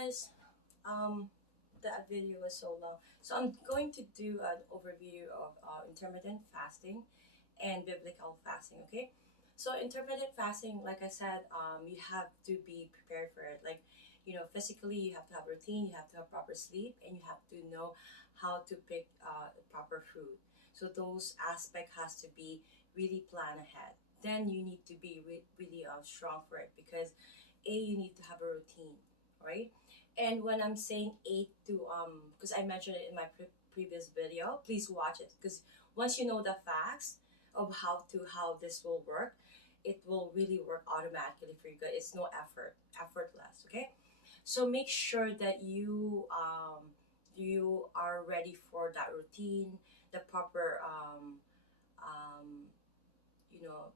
guys, that video was so long. So I'm going to do an overview of intermittent fasting and biblical fasting. Okay, so intermittent fasting, like I said, you have to be prepared for it. Like, physically, you have to have routine, you have to have proper sleep, and you have to know how to pick proper food. So those aspect has to be really planned ahead. Then you need to be really strong for it because you need to have a routine, right? And when I'm saying 8 to because I mentioned it in my previous video, please watch it because once you know the facts of how this will work, it will really work automatically for you guys. It's no effortless. Okay, so make sure that you are ready for that routine, the proper um, you know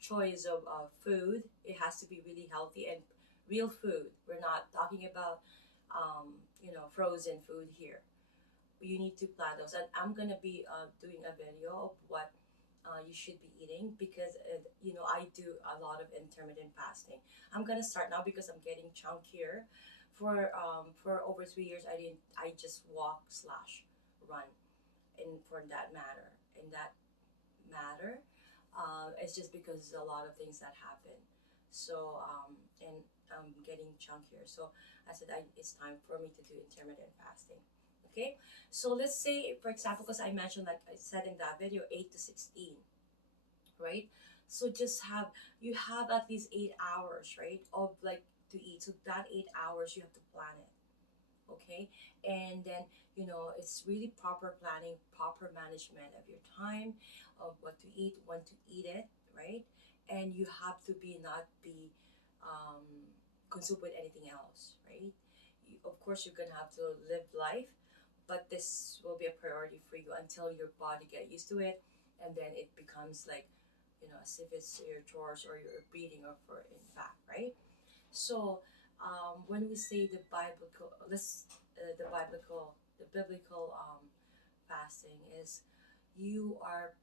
choice of food. It has to be really healthy and real food. We're not talking about frozen food here. You need to plan those, and I'm gonna be doing a video of what you should be eating because I do a lot of intermittent fasting. I'm gonna start now because I'm getting chunkier. For over 3 years, I just walk slash run, and for that matter, in that matter. It's just because there's a lot of things that happen. So, and I'm getting chunkier. So I said it's time for me to do intermittent fasting. Okay, so let's say, for example, because I mentioned, like I said in that video, 8 to 16, right? So just you have at least 8 hours, right, of like to eat. So that 8 hours you have to plan it, okay? And then it's really proper planning, proper management of your time, of what to eat, when to eat it, right? And you have to be not be um, consumed with anything else, right? Of course you're gonna have to live life, but this will be a priority for you until your body get used to it, and then it becomes like as if it's your chores or your breathing or for in fact, right? So when we say the biblical fasting is, you are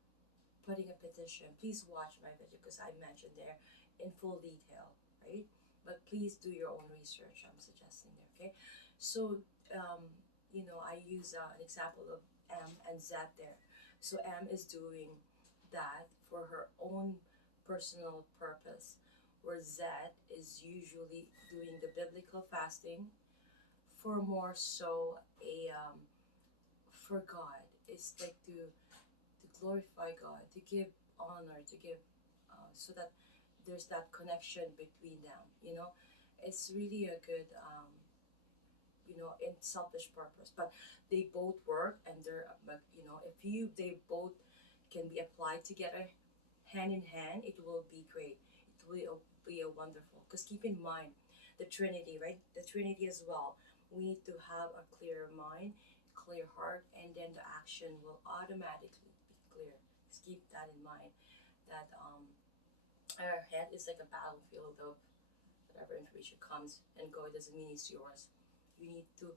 putting a petition. Please watch my video because I mentioned there in full detail, right? But please do your own research. I'm suggesting there. Okay, so I use an example of M and Z there. So M is doing that for her own personal purpose, where Z is usually doing the biblical fasting for more so a for God. It's like to glorify God, to give honor, to give so that there's that connection between them. It's really a good in selfish purpose, but they both work, and they're but if they both can be applied together hand in hand, it will be great. It will be a wonderful, because keep in mind the Trinity, right? The Trinity as well. We need to have a clear mind, clear heart, and then the action will automatically be clear. Just keep that in mind, that our head is like a battlefield of whatever information comes and go. It doesn't mean it's yours. You need to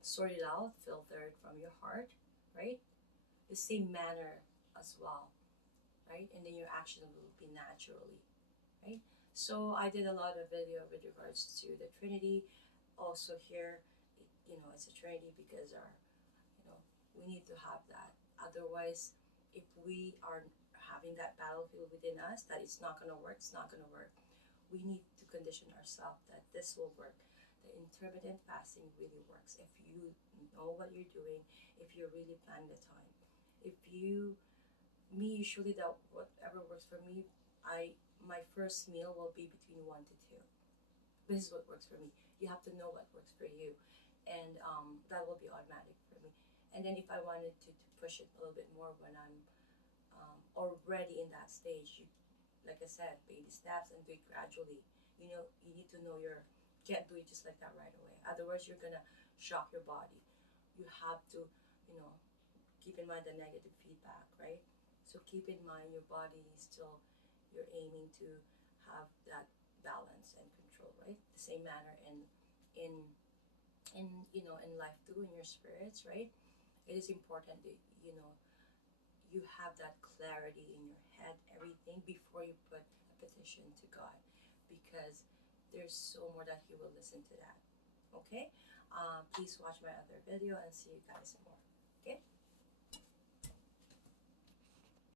sort it out, filter it from your heart, right? The same manner as well, right? And then your action will be naturally, right? So I did a lot of video with regards to the Trinity. Also here, it's a Trinity because we need to have that. Otherwise, if we are having that battlefield within us, that it's not gonna work, it's not gonna work. We need to condition ourselves that this will work. The intermittent fasting really works if you know what you're doing, if you're really planning the time. If you Me, usually, that whatever works for me, I my first meal will be between 1 to 2. This is what works for me. You have to know what works for you, and that will be automatic for me. And then if I wanted to push it a little bit more when I'm already in that stage, like I said, baby steps and do it gradually. You need to know your can't do it just like that right away. Otherwise, you're gonna shock your body. You have to, you know, keep in mind the negative feedback, right? So keep in mind your body is still, you're aiming to have that balance and control, right? The same manner in in life too, in your spirits, right? It is important that you have that clarity in your head, everything before you put a petition to God, because there's so more that he will listen to that. Okay, please watch my other video and see you guys more.